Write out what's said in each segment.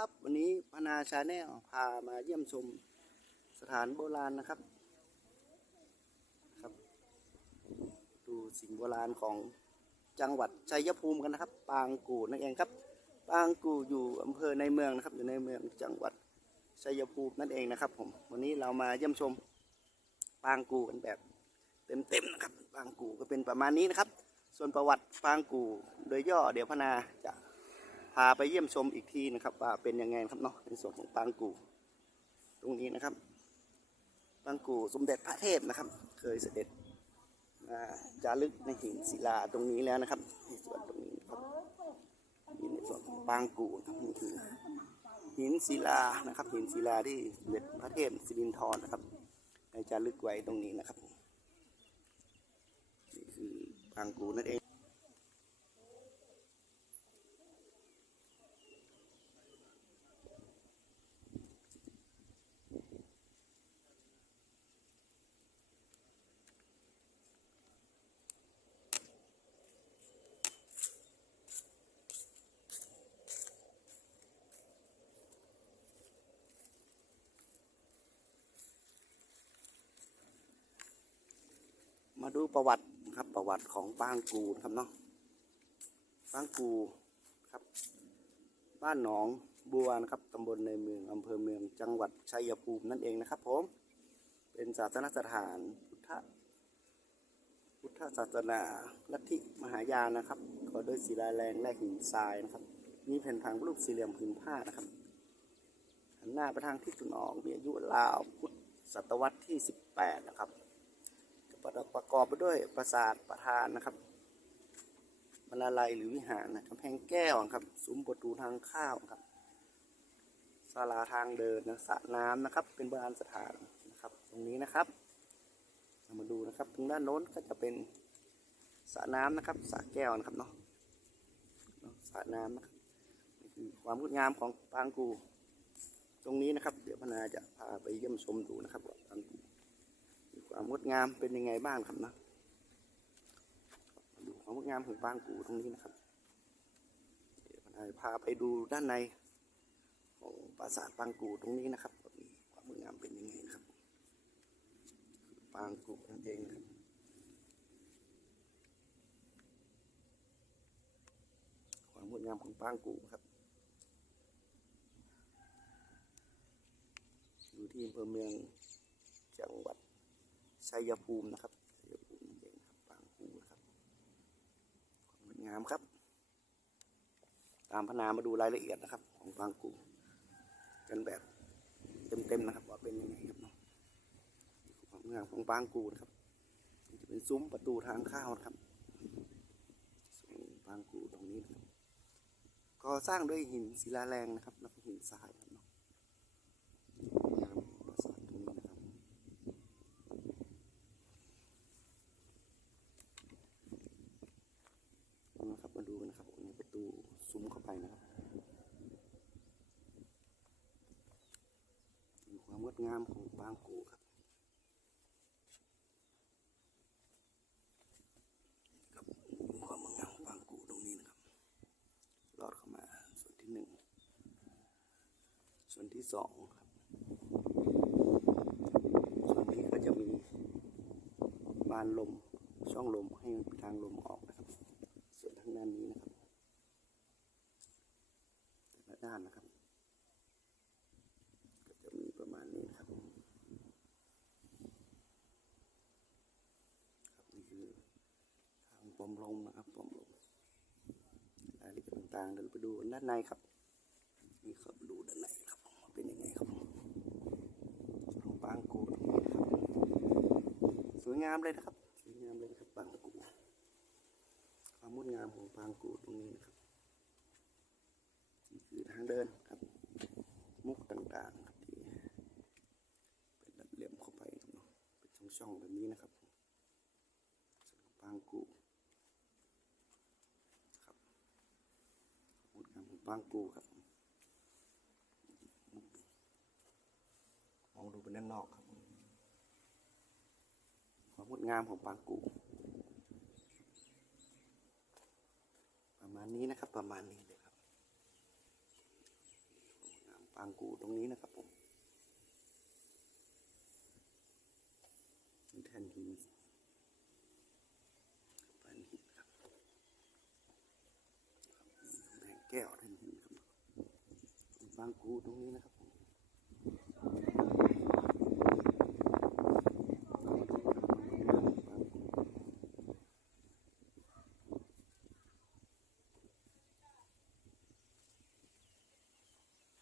ครับวันนี้พนาชาแนลพามาเยี่ยมชมสถานโบราณนะครับครับ ดูสิ่งโบราณของจังหวัดชัยภูมิกันนะครับ ปางกูนั่นเองครับ ปางกูอยู่อำเภอในเมืองนะครับ อยู่ในเมืองจังหวัดชัยภูมินั่นเองนะครับ ผมวันนี้เรามาเยี่ยมชมปางกูกันแบบเต็มๆนะครับ ปางกูก็เป็นประมาณนี้นะครับ ส่วนประวัติปางกูโดยย่อเดี๋ยวพนาจะ พาไปเยี่ยมชมอีกทีนะครับ ว่าเป็นยังไงครับเนาะในส่วนของปางกูตรงนี้นะครับปางกูสมเด็จพระเทพนะครับ เคยเสด็จมาจารึกในหินศิลาตรงนี้แล้วนะครับในส่วนตรงนี้นะครับนี่ในส่วนของปางกูนะครับนี่คือหินศิลานะครับ หินศิลาที่สมเด็จพระเทพสิรินธรนะครับได้จารึกไว้ตรงนี้นะครับนี่คือปางกูนั่นเอง มาดูประวัตินะครับประวัติของปางกูนะครับเนาะปางกูครับ บ้านหนองบัวนะครับตำบลในเมืองอำเภอเมืองจังหวัดชัยภูมินั่นเองนะครับผมเป็นศาสนสถานพุทธพุทธศาสนาลัทธิมหายานนะครับก่อด้วยศิลาแรงและหินทรายนะครับ มีแผ่นผังรูปสี่เหลี่ยมผืนผ้านะครับหันหน้าไปทางทิศตะวันออกมีอายุราวพุทธศตวรรษที่ 18 นะครับ ประกอบไปด้วยปราสาทประธานนะครับบรรลัยหรือวิหารนะกำแพงแก้วครับซุ้มประตูทางข้าวครับศาลาทางเดินนะสระน้ำนะครับ เป็นโบราณสถานนะครับ ตรงนี้นะครับามาดูนะครับทางด้านโน้นก็จะเป็นสระน้ำนะครับสระแก้วนะครับเนาะสระน้ำนะครับนี่คือความงดงามของปางกู ตรงนี้นะครับ เดี๋ยวพนาจะพาไปเยี่ยมชมดูนะครับว่าปางกู ความงดงามเป็นยังไงบ้างครับนะดูความงดงามของปางกูตรงนี้นะครับเดี๋ยวผมพาไปดูด้านในของปราสาทปางกูตรงนี้นะครับ ความงดงามเป็นยังไงนะครับ ปางกูนั่นเองครับความงดงามของปางกูครับอยู่ที่อำเภอเมืองจังหวัด ชัยภูมินะครับชัยภูมินั่นเองครับปางกูนะครับความงดงามครับ ตามพนามาดูรายละเอียดนะครับ ของปางกูกันแบบเต็มๆนะครับ ว่าเป็นยังไงครับเนาะความงงามของปางกูนะครับจะเป็นซุ้มประตูทางเข้านะครับซุ้มปางกูตรงนี้นะครับก็สร้างด้วยหินศิลาแรงนะครับ แล้วก็หินทรายครับเนาะงามปราสาทตรงนี้นะครับ นะครับ มาดูกันนะครับในประตูซุ้มเข้าไปนะครับมีความงดงามของปางกูครับครับความงดงามของปางกูตรงนี้นะครับลอดเข้ามาส่วนที่หนึ่งส่วนที่สองครับส่วนนี้ก็จะมีบานลมช่องลมให้ทางลมออก ด้านนี้นะครับ แต่ละด้านนะครับ ก็จะมีประมาณนี้นะครับครับนี่คือทางปอมลมนะครับปมลมรายละเอียดต่างๆเดินไปดูด้านในครับนี่ครับดูด้านในครับเป็นยังไงครับส่วนของปางกูตรงสวยงามเลยนะครับสวยงามเลยนะครับปางกู ความ งดงามของปางกูดตรงนี้นะครับนี่คือทางเดินครับ มุกต่างๆครับที่เป็นระเหลี่ยมเข้าไปเนาะเป็นช่องๆแบบนี้นะครับส่วนของปางกูครับมงดงามของปางกูครับมุกมองดูเป็นด้านนอกครับความงดงามของปางกู ประ มาณนี้นะครับ ประมาณนี้เลยครับปางกูตรงนี้นะครับผมแท่นหินแท่นหินครับแดงแก้วแท่นหินครับปางกูตรงนี้นะครับผมปางกู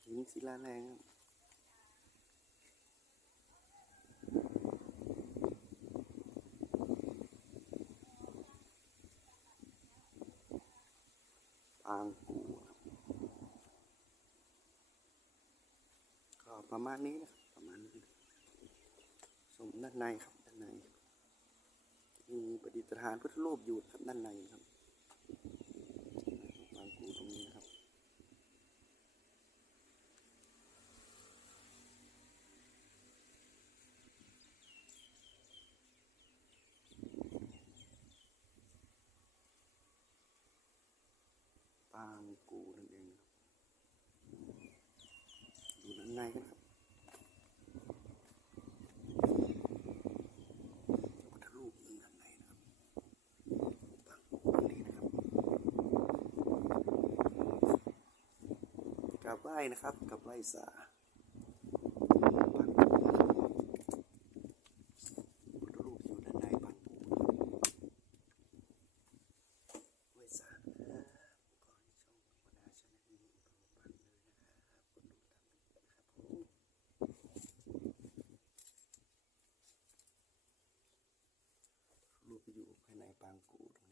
หิ นศิลาแรงครับปางกูครับก็ประมาณนี้นะครับ ประมาณนี้ชมด้านในครับ ด้านใน มีประดิษฐานพุทธรูปอยู่ครับด้านในครับปางกูตรงนี้นะครับปางกูนั่นเองครับอยู่ด้านในกันครับพุทธรูปอยู่ด้านในนะครับปางกูตรงนี้นะครับกราบไหว้นะครับกราบไหว้สาปางกูนะครับพุทธรูปอยู่ด้านในปางกูนะครับไหว้สานะครับขอให้ช่องวนาชนะนี้ปังเลยนะครับกดดูตามนี้นะครับผมรูปไปอยู่ภายในปางกูตรงนี้